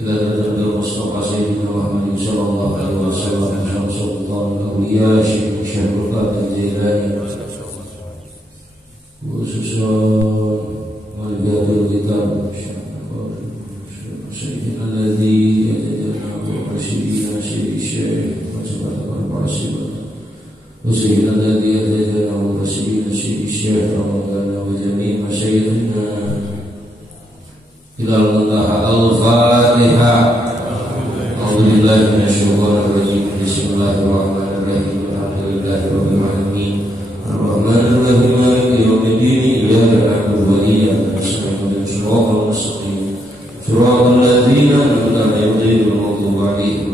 إلى درجة المصطفى سيدنا محمد صلى الله عليه وسلم شمس سلطان الأولياء شيخ القادر الجيلاني وخصوصا والجاد الكتاب سيدنا الذي يتجنب رشيدنا سيد الشيخ وسبحانه وتعالى وسيدنا الذي يتجنب رشيدنا سيد الشيخ رمضان وجميع مشايخنا إلى الله الفاتحة. أعوذ بالله من الشيطان الرجيم. بسم الله الرحمن الرحيم. الحمد لله رب العالمين الرحمن الرحيم مالك يوم الدين إياك نعبد وإياك نستعين صراط المستقيم صراط الذين أنعمت عليهم غير المغضوب عليهم.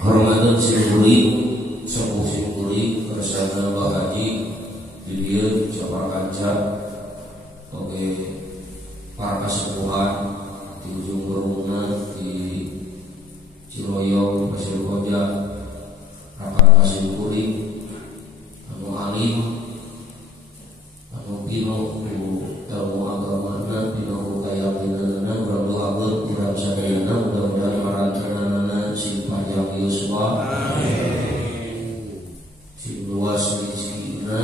Hormatan Singkuli Sepuh Singkuli bersama Mbah Haji Didier Jawab Kanca oke para kesepuhan di ujung kerumunan di Ciloyong Pasir Koja Rapat Pasir Kuri anu alim anu pino ilmu agamana pino keyakinanna urang doakeun urang sadayana mudah-mudahan marancanana sing panjang yuswa sing luas rezekina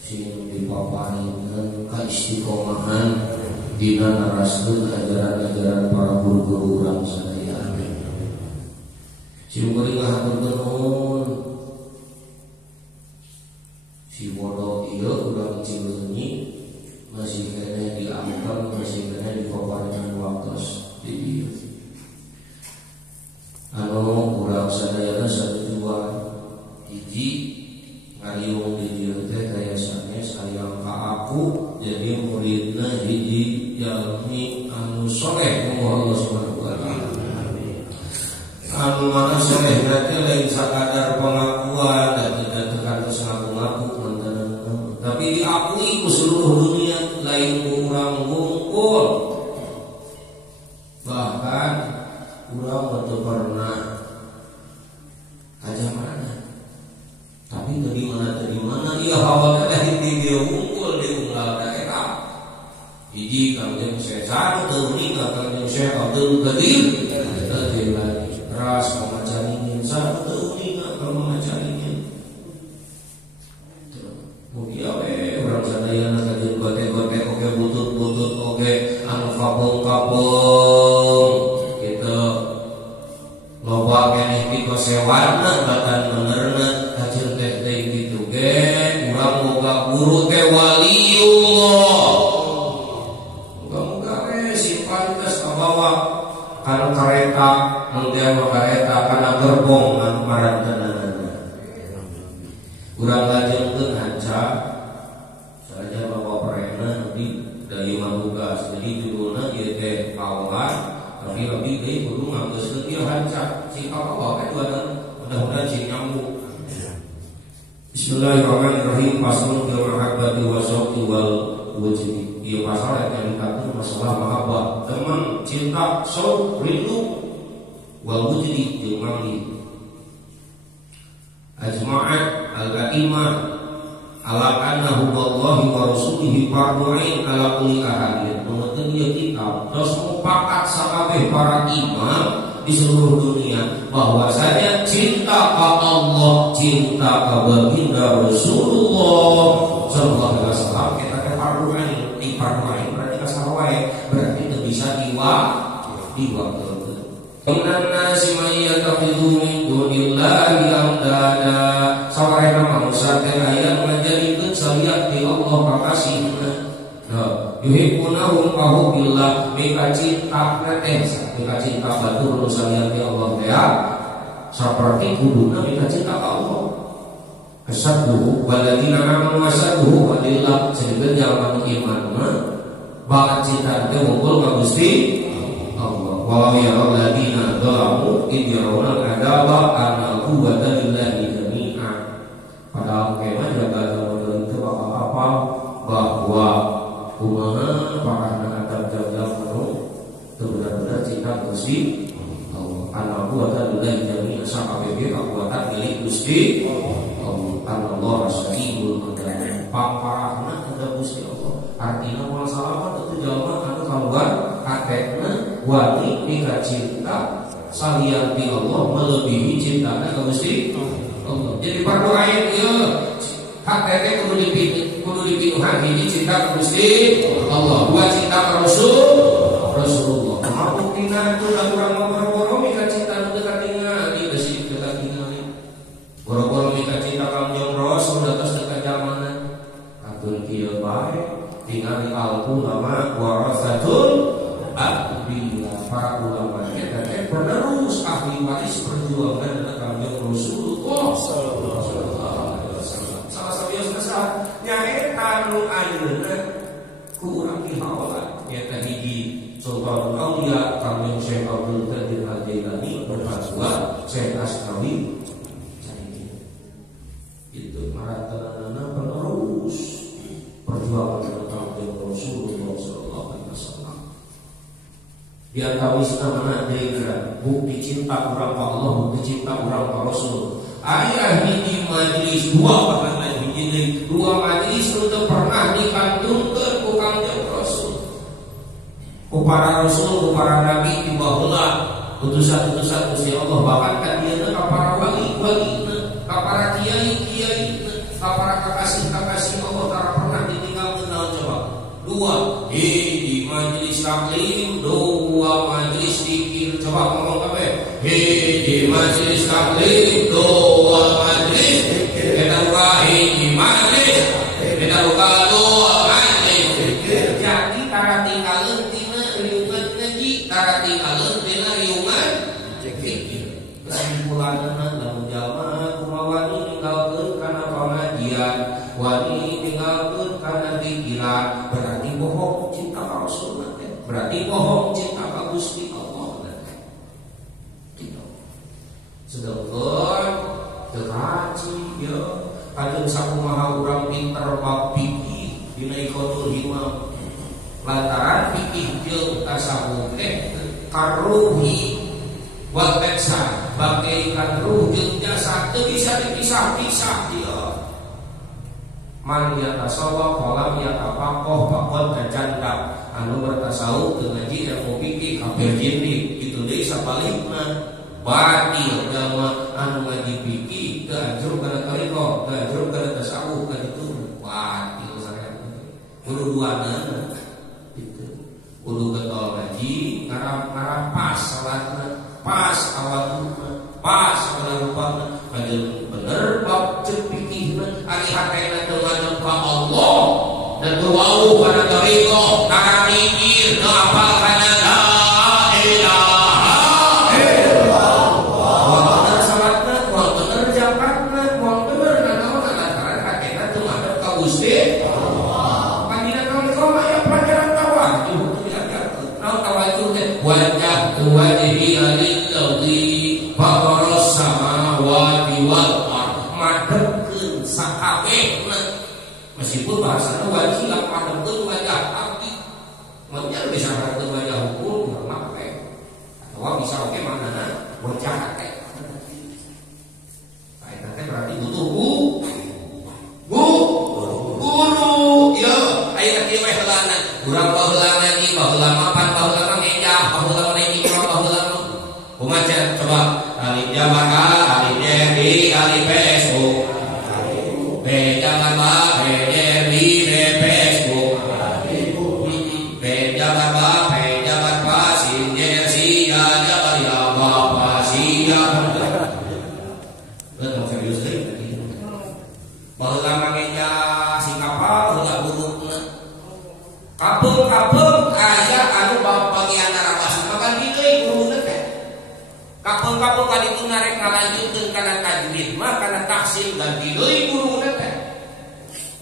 sing dipaparingan kaistiqomahan dina naraskeun ajaran-ajaran para guru-guru urang sadaya. Sing kuring ngahaturkeun nuhun si bodoh ieu urang Cileunyi masih kene diangkat masih kene dipaparingan waktos di dieu. Anu urang sadayana saduduan hiji ngariung di dieu teh daya sanes hayang ka aku jadi muridna hiji jalmi anu soleh ku Allah Subhanahu wa taala. Anu mana soleh berarti lain sakadar pengakuan dan tidak terkantos ngaku-ngaku mantanan, tapi diakui ku seluruh dunia lain ku urang ngumpul. Bahkan urang teu pernah aja mana. Tapi dari mana ia hawa dari video unggul di unggal daerah. Hiji kanjeng Syekh teu nikah kanjeng Syekh Abdul Qadir. Teu lagi ras mamacaringin satu teu nikah ka mamacaringin. Mugia we urang sadayana kajian gote-gote oge butut-butut oge anu kapung-kapung. Kitu loba keneh pikosewana batan benerna hasil teh gitu ge urang boga guru teh waliullah. Muga-muga we sipantes kabawa kana kareta mun teh kareta kana gerbong anu maranteunana. Urang lajengkeun hanca saja bawa perena nanti dari mabugas. Jadi judulna ieu teh kawan tapi lebih deui kudu nganggeuskeun ieu hanca si kabawa we mudah-mudahan sing nyambung. Bismillahirrahmanirrahim. Paslon fil mahabbati wa syauqi wal wujdi. Ieu pasal yang dikatakan masalah mahabbah, teman, cinta, syauq, rindu, wal wujdi jeung mangli. Ajma'at al-a'imah ala annahu wallahi wa rasulihi fardhu 'ain ala kulli ahadin. Nuntun ieu kitab terus mupakat sakabeh para imam di seluruh dunia bahwasanya cinta ka Allah, cinta ka baginda Rasulullah sallallahu alaihi wasallam kita teh fardhu ain. Di fardhu ain berarti kasar wae, berarti teu bisa diwakilkeun. Innan nasi may yattakhidhu min dunillahi amdada. Sawarena manusia teh aya ngajadikeun salian ti Allah kakasihna. Yuhibbunahum ka hubbillah, mika cinta teh mika cinta batur nu salian ti Allah teh saperti kuduna mika cinta ka Allah. Asaddu waladina amanu wasaddu walillah, jeung jalma nu iman mah bakat cinta teh ngumpul ka Gusti Allah. Wa ya ladina dzalamu idyarawna adaba anna quwwata lillahi jami'a. Padahal kemah jaga dalam itu apa-apa bahwa kumaha pakana adab-adab anu benar-benar cinta Gusti Allah. Anna quwwata lillahi jami'a sakabeh kekuatan milik Gusti Allah. Allah Rasulul Mukarram. Paparahna ada Gusti Allah. Artinya masalah itu jamaah anu kaluan kakekna wani nika cinta salian di Allah melebihi cintanya ke Gusti Allah. Jadi fardu ain ieu kakek kudu dipinuhan hiji cinta ke Gusti Allah, dua cinta ke Rasulullah. Mabuktina itu urang boro-boro mika cinta nu dekat tingali geus dekat tingali. Boro-boro mika cinta ka Rasul dados dekat zamanan. Atur kieu bae tingali al-ulama warasatul anbiya. Para ulama kita penerus ahli waris perjuangan Kanjeng Rasulullah sallallahu alaihi wasallam. Salah sabiosna nyaeta nu ayeuna ku urang dihawalan nyaeta hiji Sultanul Aulia Kanjeng Syekh Abdul Qadir Al-Jailani berfatwa Syekh Asnawi itu maratanana penerus perjuangan Kanjeng Rasulullah sallallahu alaihi wasallam. Dia kawisna mana deui bukti cinta urang ka Allah, bukti cinta urang ka Rasul. Aya hiji majelis dua majelis teu pernah dikandungkeun ku Kanjeng Rasul. Ku para rasul, ku para nabi di baheula utusan-utusan Gusti Allah, bahkan ka dieuna ka para wali-walina, ka para kiai-kiaina, ka para kakasih-kakasih Allah tara pernah ditinggalkeun naon coba. Dua, di majelis taklim, dua majelis zikir. Coba ngomong kabeh. Di majelis taklim, dua majelis zikir. Eta uga di majelis, eta uga dua majelis zikir. Jadi tara tinggalkeun tina riungan ngaji, tara tinggalkeun tina riungan zikir. Kesimpulanna lamun jalma kumaha ninggalkeun kana pengajian, wani ninggalkeun kana pikiran, berarti bohong cinta ka Rasulullah, berarti bohong cinta ka Gusti Allah. Gitu. Sedangkan tekaci ya kadang sakumaha urang pinter bab fikih dina iqatul himam lantaran fikih jeung tasawuf karuhi wal eksa bagaikan ruh jeung jasad teu bisa dipisah-pisah dia. Man yatasawwaf walam yatafaqah faqad tajandab. Anu bertasawuf teu ngaji ilmu fikih kafir jinni. Itu deui sabalikna batil jalma anu ngaji fikih teu anjur kana tariqah, teu anjur kana tasawuf ka ditu batil sareat. Kudu duana kitu. Kudu getol ngaji ngarap pas salatna, pas awatna, pas penarupana, kajeun bener bab ceuk fikihna ari hatena teu ngadep ka Allah dan teu wau kana tariqah, kana mikir, teu apal kana la ilaha illallah. Wal bener salatna, wal bener zakatna, wal bener nanaon lantaran hatena teu ngadep ka Gusti Allah. Panjina kaum aya pelajaran tawajuh teu diajarkeun. Naon tawajuh teh? Wajah wajhi lillazi faqaras samawati wal ardh. Madepkeun sakabehna. Meskipun bahasana wajib madepkeun wajah abdi. Manya bisa madepkeun wajah hukum urang mah atau bisa oge manana wajah teh. Eta teh berarti butuh guru. Ya, aya kieu mah heulana. Urang baheula ngaji, baheula mapan, baheula ngejah, baheula naiki, baheula kumaha coba alif jamaka, alif jadi, alif Facebook. B jamaka, B jadi, B Facebook. B jamaka, B jamaka, sin jadi ada ya bapak sia. Betul serius deh. Baheula ngejah sing kapal heula burukna. Kapung-kapung aya anu bagian narawasi makan deui guruna teh. Kapung-kapung kaditu narek ngalanjutkeun kana tajwid mah kana tahsin ganti deui guruna teh.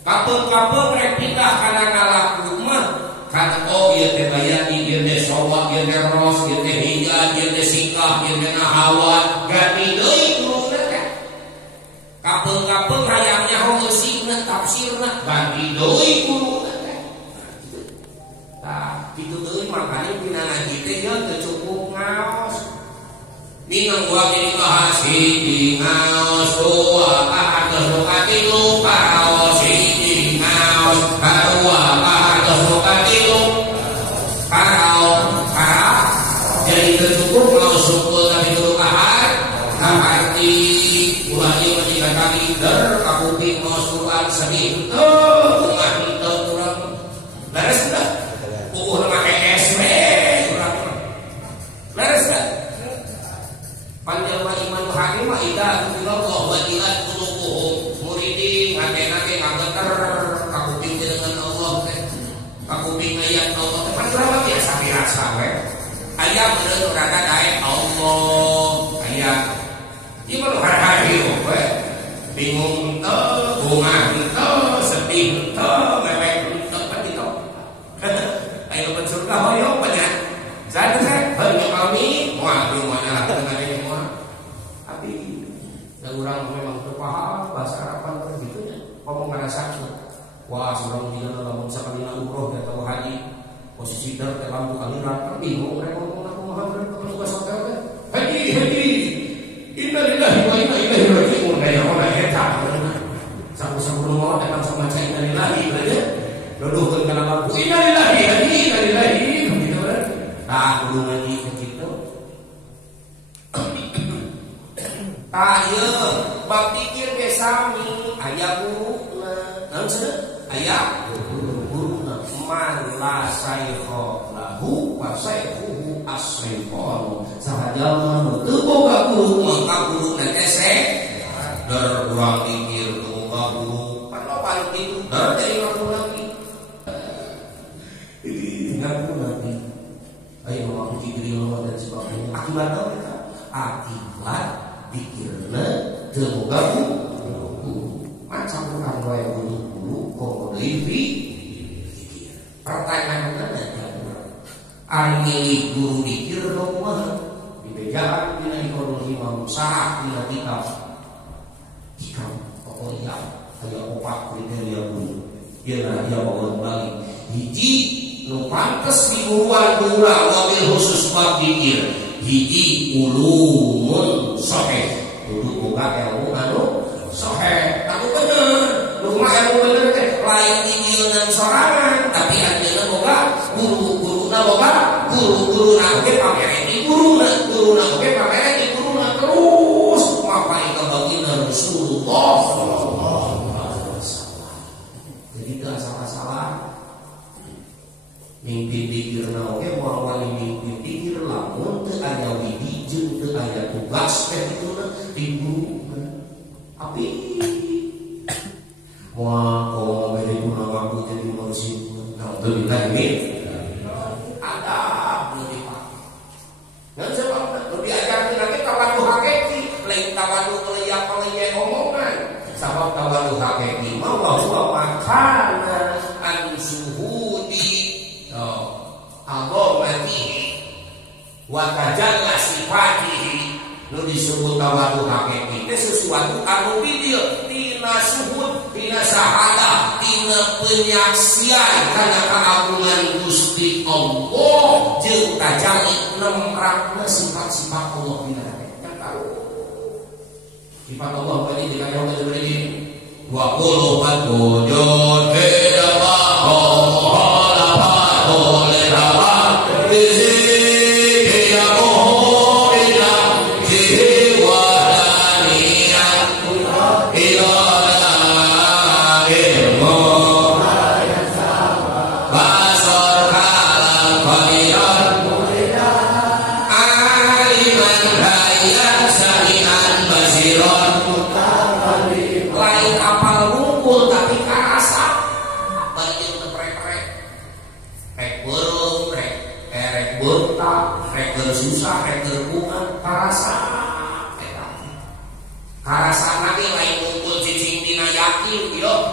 Kapung-kapung rek pindah kana ngalaku mah kana ieu teh bayani, ieu teh sowa, ieu teh ros, ieu teh hija, ieu teh sikah, ieu teh nahawan, ganti deui guruna teh. Kapung-kapung hayang nyaho eusigna tafsirna ganti deui guruna. Itu tuh makanya pina ngaji teh ya teu cukup ngaos. Ningang gua gini kahasi di ngaos dua ka atas nu katilu kaos hiji ngaos kadua ka atas Leres enggak? Nama ESW leres enggak? Panjalma iman hakim mah ida Allah wa ila qulubuhum muridin ngake-ngake ngageter kakuping dengan Allah teh kakuping ayat Allah teh kan berapa biasa biasa we aya bener rada dae Allah aya ieu mah hari-hari we bingung teu bunga teu sedih teu mewek teu kan gitu ayo surga hoyong banyak jadi saya hanya kami waduh mana dengan ini semua tapi yang orang memang terpaham bahasa Araban begitu ya ngomong ngerasa wah seorang dia dalam sekali umroh atau haji posisi dalam bukan kan bingung mereka ngomong aku Muhammad petugas hotel kan haji innalillahi wa inna ilaihi raji'un kayak orang eta sapu-sapu mau datang sama saya innalillahi aja dodohkeun kana lampu innalillahi haji innalillahi gitu kan tah kudu ngaji kitu tah ieu bab pikir ge sami aya guruna naon cenah aya guruna man la saykha lahu wa saykhuhu as-sayfon sahaja nu teu boga guru mangka guru teh der urang pikir teu boga guru kan loba kitu der teh ngaku lagi ngaku lagi ayo aku Jibril dan sebagainya akibat apa kita akibat pikirna teu boga guru macam urang wae guru kok deui pertanyaanna anu milih guru pikir kumaha dibejaan dina ekonomi Imam Sa'ad dina kitab pokoknya aya 4 kriteria guru ieu aya bawa balik hiji nu pantes diburuan urang mobil khusus bab pikir hiji ulumun sahih kudu boga ilmu anu sahih anu bener nu mah ilmu bener teh lain dinyieun sorangan tapi anjeunna boga guru-guruna boga guru-guruna oge pamere di guruna oge pamere di guruna terus mapai ka baginda Rasulullah sallallahu alaihi wasallam jadi teu salah-salah mimpi pikirna oge moal wali mimpi pikir lamun teu aya widi jeung teu aya tugas teh dituna di guru tapi moal bere guna waktu jadi mursyid alhamdulillah ini ada belum dipakai dan sebab lebih ajarkan lagi tawadu hakiki lain tawadu melihat omongan sebab tawadu hakiki mau bahwa makana ansuhudi agomatihi wa tajalla sifatihi nu disebut tawadu hakiki itu sesuatu anu video tina suhud tina syahadah tina penyaksian kana keagungan Gusti Allah jeung tajalli nemrangna sifat-sifat Allah dina yang tahu sifat Allah tadi dikatakan oleh ini wa qulu qad wujud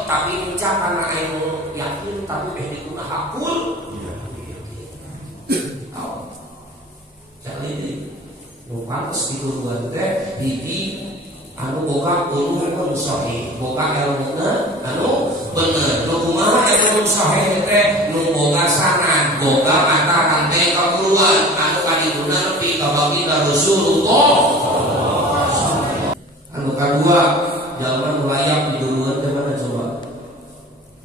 tapi ucapan ilmu yakin tapi dikuna hakul jadi pantes dikuduan teh hiji anu boga ilmu sahih boga ilmuna anu bener nu kumaha ilmu sahih teh nu boga sanad boga mataran teh kaguruan anu kadiduna nepi ka baginda Rasulullah anu kadua jalan layak diduluan teh mana coba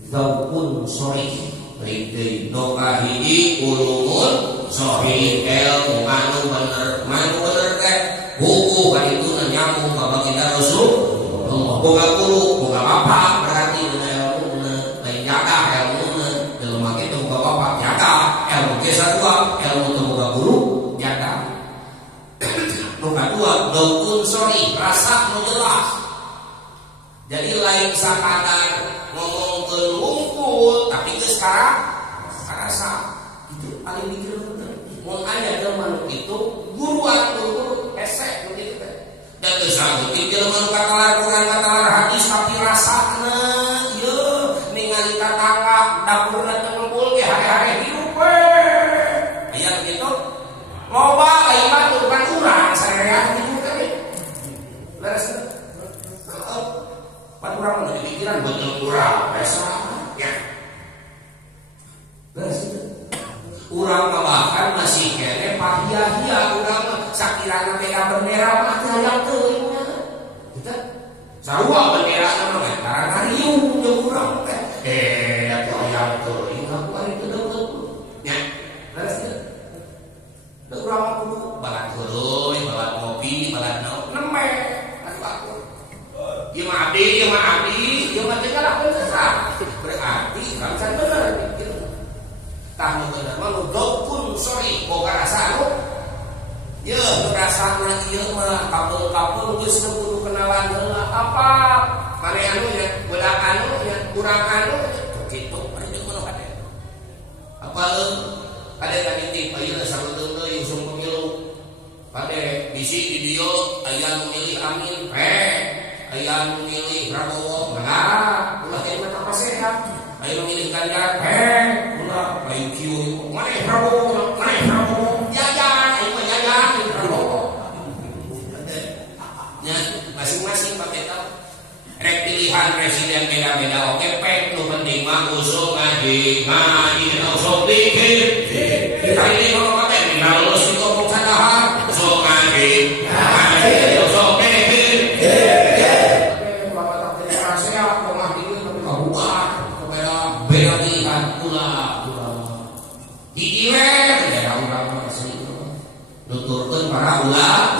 zaupun sahih baik doa hiji ulumun sahih ilmu anu bener teh buku itu nyambung ka baginda Rasulullah boga guru boga bapak berarti dina ilmu lain jaga ilmu jelema kitu boga Biasa dua ilmu temuga guru nyata. Nu kadua daun sori rasa nu jelas. Jadi lain sakadar ngomongkeun hungkul tapi geus karasa. Itu paling mikir bener. Mun aya jelema itu guruan guru hese begitu teh. Dan geus saeutik jelema nu katalar Quran katalar hadis tapi rasana ieu ningali tatangga dapurna teu ngumpul ge hare-hare hirup we. Aya kitu. Loba lain batur kan urang sarerea kitu teh. Leres. Pan urang mah dipikiran betul urang biasa ya. Leres. Urang mah bahkan masih kene pahia-hia urang mah sakirana beda bendera mah teu hayang teuing nya. Kita sarua bendera mah lantaran hariung jeung urang teh. Teu hayang teuing aku ari teu deukeut. Nya. Leres teu. Da urang mah kudu balat heureui, balat ngopi, balat naon nembe atuh aku. Ieu mah abdi, ieu mah teu ngalakeun sesat. Berarti kan can bener mikir. Tah nu bener mah nu daun sori boga rasa anu. Ye nu rasana ieu mah kapeung-kapeung geus kudu kenalan heula apa. Mane anu nya, budak anu nya, urang anu kitu ari teu kudu kade. Apa ade ka nitip ayeuna sabeuteuh deui usum pemilu. Pade bisi di dieu aya nu milih Amin aya nu milih Prabowo benar ulah teh mata pasehat aya nu milih Ganjar ulah lain kieu mane Prabowo jajan ieu mah jajan Prabowo nya masing-masing pakai tahu rek pilihan presiden beda-beda oke pek nu penting mah usung ngaji usung dikir kita ini mau pakai mina lulus itu kok sadahar usung ngaji usung dikir beda pilihan pula hijiwe beda ulama asli nuturkeun para ulama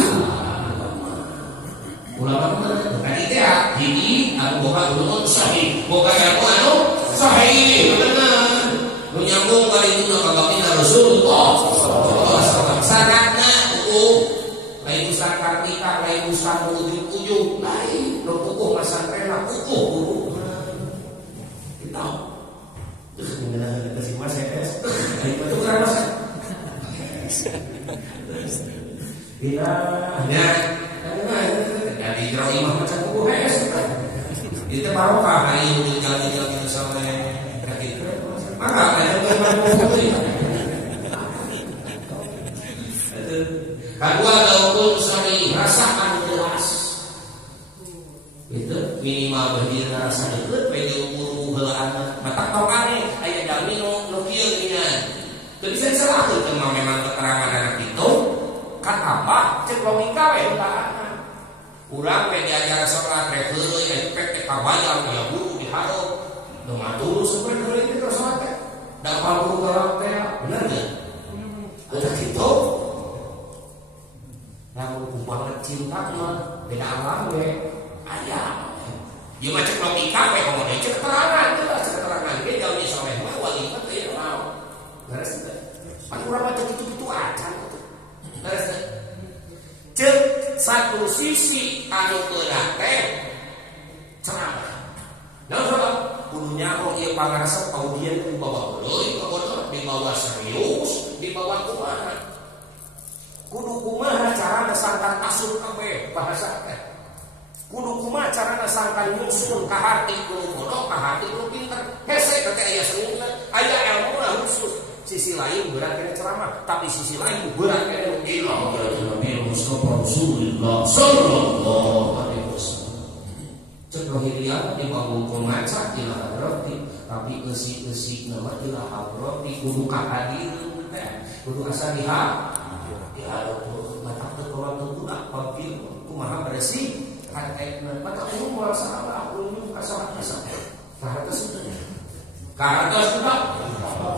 tadi teh hiji anu boga ulun sahih boga ilmu anu sahih bener nu nyambung ka itu ka baginda Rasulullah syaratna lain ustaz kartika lain ustaz ujug-ujug lain nu kukuh masantrenna kukuh guru kita mengenal kasih mas es itu kan mas ya dari jauh imam macam kuku es itu barokah hari ini jalan-jalan sampai kaki maka ada kedua daun sari rasakan jelas itu minimal berdiri rasa deket pegang guru helaan matak tokane aya dami nu kieu geuningan teu bisa disalahkeun teh memang keterangan anak itu kan apa cek logika we heulaana urang we diajar salat rek heureui aya pek kabayang aya guru dihareup nu matur sebenarnya heureui teh terus salat teh da guru galak teh bener teh ada kitu lamun banget cinta mah beda alam we aya ieu mah cek logika we komo deui cek keterangan teh cek keterangan ge jauh soleh mah wali mah teu ieu naon beres teh pan urang mah cek kitu-kitu acan beres teh cek satu sisi anu beunang teh ceramah naon sabab kudu nyaho ieu pangaresep audien dibawa deui ka dibawa serius dibawa kumaha kudu kumaha carana sangkan asup kabeh bahasa teh kudu kumaha carana sangkan nyusun ka hati kudu bodoh ka hati kudu pinter hese teh aya senina aya ilmuna khusus sisi lain berat kena ceramah tapi sisi lain berat kena ilmu Nabi Mustafa Rasulullah sallallahu alaihi wasallam cek rohiriah di bangun maca ila hadrati tapi eusi-eusi nama ila hadrati kudu ka hadir teh kudu asa diharap mata teu kawan teu pamil kumaha bersih katekna mata umum merasa Allah umum kasar-kasar kahartos sudah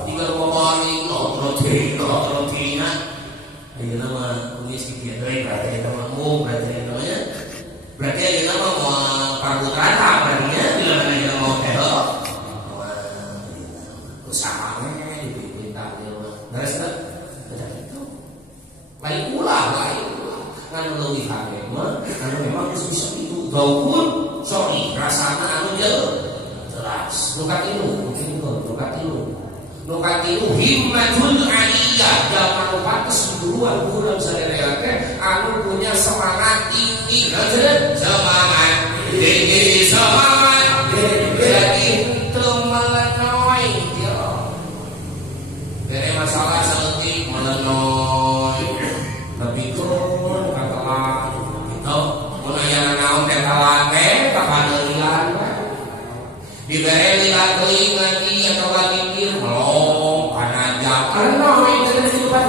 tinggal ngomongin rotina ayo nama kumis kieu deui berarti nama mu berarti ayo nama mau parutrata berarti nya bila ayo mau teh usaha we dipintah ieu mah beres anu leuwih hade mah anu memang geus bisa itu gaukun sorry rasana anu jelas nu katilu nu katilu himmatul aliyah jalma nu pantes duluan bulan sadereke anu punya semangat tinggi semangat tinggi semangat jadi teu melenoy dia bere masalah saeutik melenoy tapi kun katalan gitu mun aya naon teh talan teh kapaneulian dibere lihat teuing ngaji atau mikir melong kana jangan itu dibuat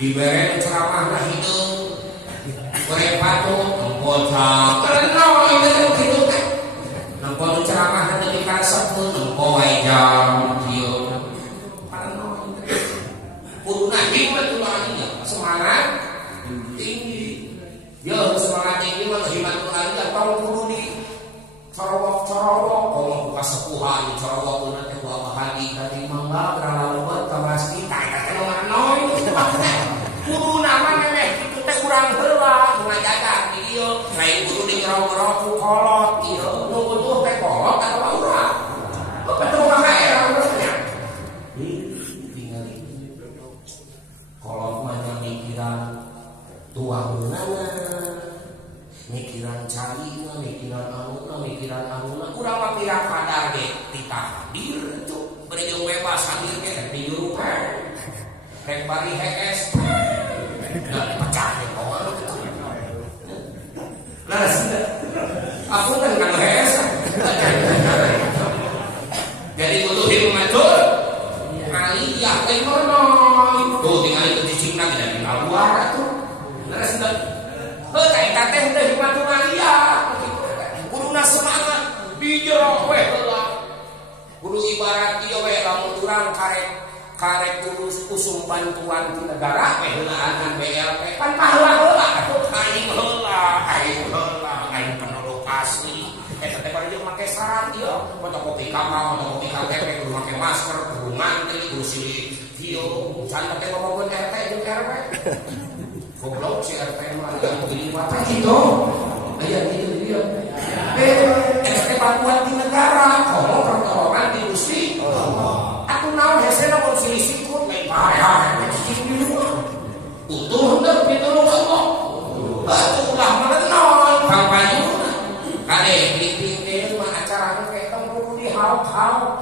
dibere ceramah hideung goreng patut empocang karena itu kitu teh nempo ceramah teh dikasepkeun nempo wae jam kieu parano kuduna himmatul aliyah semangat tinggi yo semangat tinggi mah himmatul aliyah tong kudu di corowok kalau buka sepuhan corowok udah teh bawa hadi tadi mangga berlalu buat pasti tak teh nomor noy kudu nama neneh itu teh kurang heula ngajaga di dieu lain kudu di ngerok-ngerok ku kolot ieu nu butuh teh kolot atau aura betul mah era urusnya tinggal kolot mah mikiran tuangeunana mikiran calina, mikiran anuna, kurang mah pirang kadar ge ditahadir itu berejeung bebas hadir ge di juru rek bari hees da pecah ge power gitu. Nah, aku kan hees. Jadi butuh himmatul aliyah teh mono. Tuh tinggal itu cicingna tidak tinggal luar atuh. Nah, sudah eta teh teh himmatul aliyah kuduna semangat di jero we heula kudu ibarat ieu we lamun urang karek usum bantuan ti negara we heulaan BLT pan paheula heula atuh aing penduduk asli eta teh bari make syarat ieu fotokopi KK fotokopi KTP kudu make masker kudu ngantri kudu silih ieu can teh ngomongkeun RT jeung RW goblok si RT mah yang begini apa gitu aya gitu dia RT bantuan di negara ngomong pertolongan di Gusti aku naon hesena mun silih sikut lain payah utuh henteu pitulung Allah atuh ulah melenoy kampanye kade meeting teh mah acara teh kudu dihauk-hauk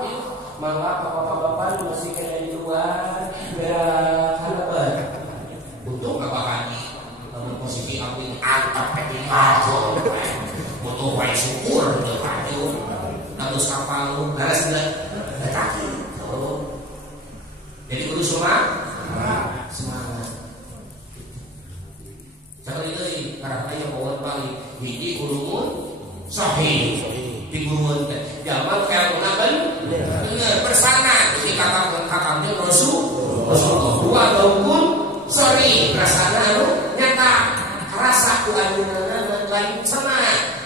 mangga bapak-bapak masih kena di luar bera harapan untung gak bakal posisi aku ini antap di maju butuh wae syukur ke maju atau kapal lu garas kaki jadi kudu semangat sekali lagi karena yang bawa balik hiji kudu sahih di guruan jaman kayak gunakan benar bersana ketika kakaknya Rasulullah dua ataupun sorry rasana anu nyata rasa ku ayeuna lain sana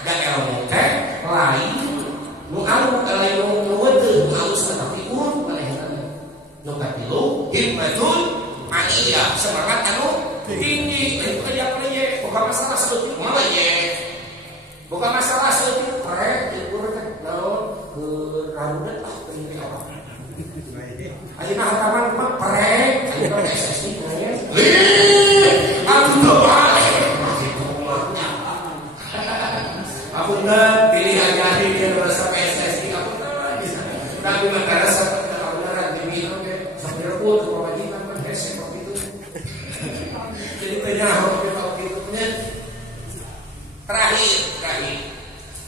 da ilmu teh lain nu anu lain nu weuteung nu alus tapi urang manehna nu katilu himmatul aliyah semangat anu tinggi kerja kerja bukan masalah seutik mah ye bukan masalah seutik rek diukur teh naon ke rarudet lah penting apa ayeuna hataman mah prek ayeuna SSI nya aku doa aku nggak pilihan jadi dia merasa PSSI aku tapi negara seperti aku nggak diminum deh sampai repot kewajiban kan seperti itu jadi penyaho seperti itu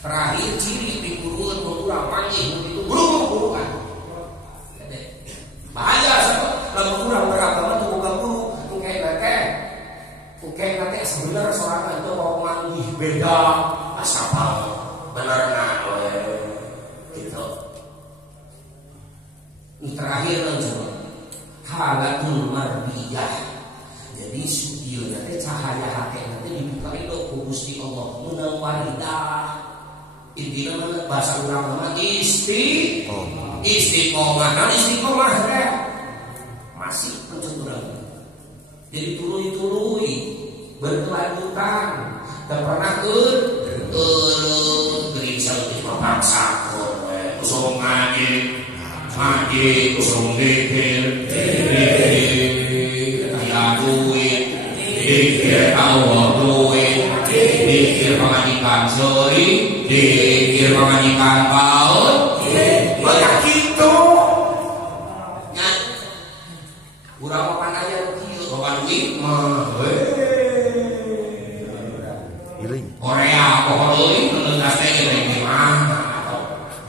terakhir ciri di guruan kurang panggil itu guru-guruan bahaya sama lalu kurang beragama tuh bukan guru Mungkin nanti sebenarnya seorang itu mau manggih beda asapal benar gitu. Terakhir langsung halatul marbiyah. Jadi sudieu teh cahaya hati nanti dibuka itu ku Gusti Allah menang waridah. Intina mana bahasa urang mah istiqomah. Nah istiqomah teh masih penceturan. Jadi tuluy-tuluy berkelanjutan. Dan pernah gering saleutik mah paksa usung ngaji usung dikir aya duit dikir Allah duit dikir pangajikan seuri dikir pangajikan paut maka kitu nya urang mah aya kieu loba duit mah Korea pokoknya ngegas teh ini gimana?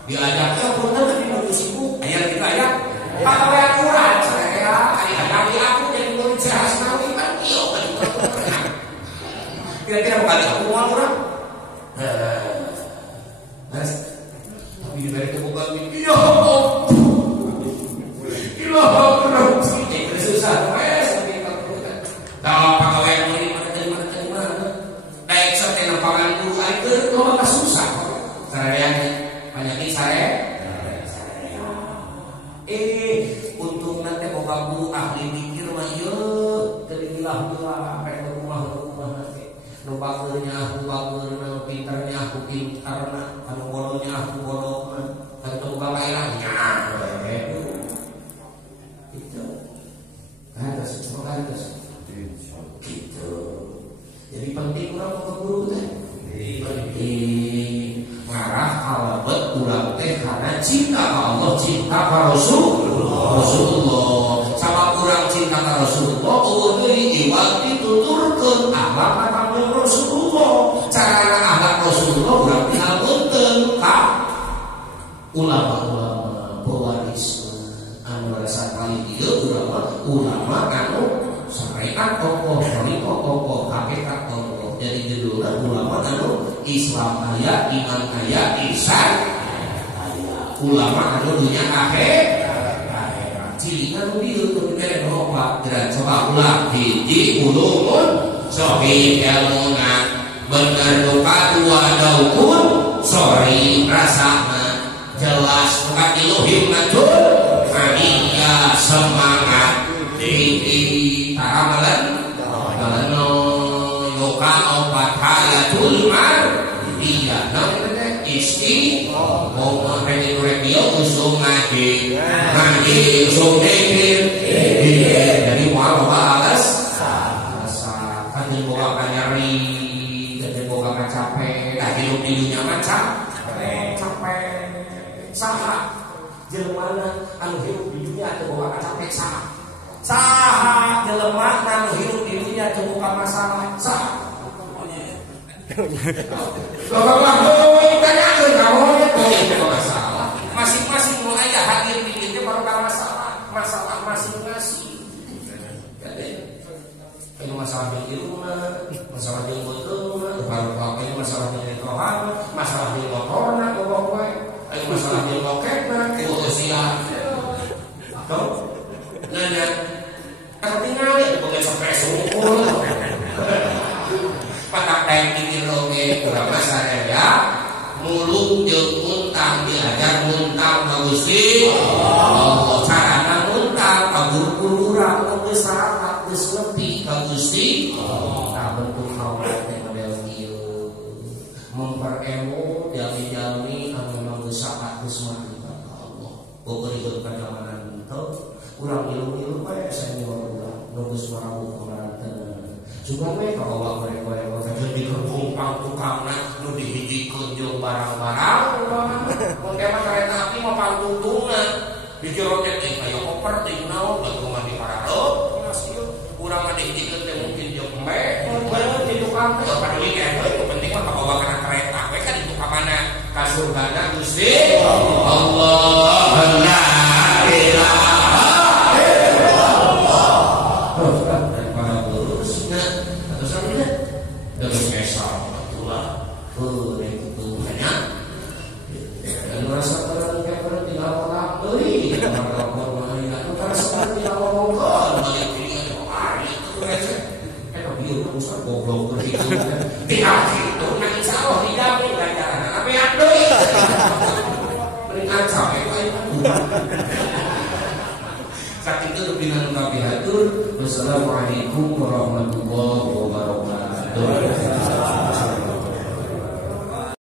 Diajaknya punten tapi mau sibuk. Aya kita ya. Pagawe akurat saya. Aya aku jadi murid saya asnawi kan ieu kan. Kira-kira bukan aku mau urang. Mas. Tapi diberi kebukaan ini. Iya. Gila benar. Jadi susah. Wes tapi kalau dalam pagawe murid pangan guru ari teu loba susah. Sareang banyak sare. Untungna teh boga guru ahli mikir mah ieu teu digilah-gilah rek rumah teh. Nu bageurnya aku bageurna, pintarnya aku pintarna, anu bodohnya aku bodohna. Kan teu boga lairahnya. Gitu. Terus gitu. Jadi penting urang boga guru teh. Penting ngarah kalebet urang teh karena cinta ka Allah, cinta ka Rasulullah. Sama urang cinta ka Rasulullah, eueuh deui iwal dituturkeun akhlak ka Rasulullah. Carana akhlak Rasulullah urang tinggalkeun ka ulama-ulama pewaris anu rasa paling ieu ulama anu syariat tokoh, thariqah tokoh, hakikat tokoh. Jadi judulna ulama anu Islam aya, iman aya, ihsan aya. Ulama anu dunya akhirat. Ciri anu dieu teu kere opat. Coba ulang hiji ulumul shahih ilmuna bener nu kadua daukun sorry rasana jelas nu katilu himmatul mania semangat tinggi taramalan yoga opat hayatul mariyah namanya istiqomah radio usung ngaji usung dikir jadi mual balas kan boga nyari jadi boga capek dah hidup di dunia macam capek saha jelema anu hidup di dunia teu boga capek saha jelema anu hidup di dunia teu boga masalah saha bapak tanyakeun ka boga masalah masing-masing nu aya hadir di dieu baru masalah masing-masing. Ini masalah di rumah, masalah di motorna, baru pakai masalah di rohan, masalah di motorna, ini masalah di loketna, usia. Tahu? Nanya, kalau tinggal ya, bukan sampai sungguh. Patak tank ini roge, kurang masalah ya. Mulung jeung muntang diajar muntang ka Gusti Allah. Carana muntang ka guru urang geus saha geus ngerti ka Gusti Allah. Bentuk hawat teh model ieu. Memperemu jalmi-jalmi anu memang geus saat geus mati ka Allah. Beureut ka zamanan teu urang ilmu-ilmu bae senior urang nu geus marabuh kamaranteun. Juga we ka Allah goreng-goreng jadi kerumpang tukangna nu dihijikeun jeung barang-barang mun teh mah kareta api mah pantutungna di jero teh aya koper teh naon baru mah di parareup urang mah dihijikeun teh mungkin jeung embe mun beungeut di tukang teh padahal teh penting mah bawa kana kareta we kan itu ka mana ka surgana Gusti Allah la ilaha terus esok itulah itu banyak dan merasa terang tinggal orang beli orang orang itu merasa tinggal ngomongkan banyak pilihan itu receh dia usah goblok begitu tidak gitu nah insya Allah dijamin ganjaran apa yang doi beri acap Sakitu pinan kabeh hatur. Wassalamualaikum warahmatullahi wabarakatuh.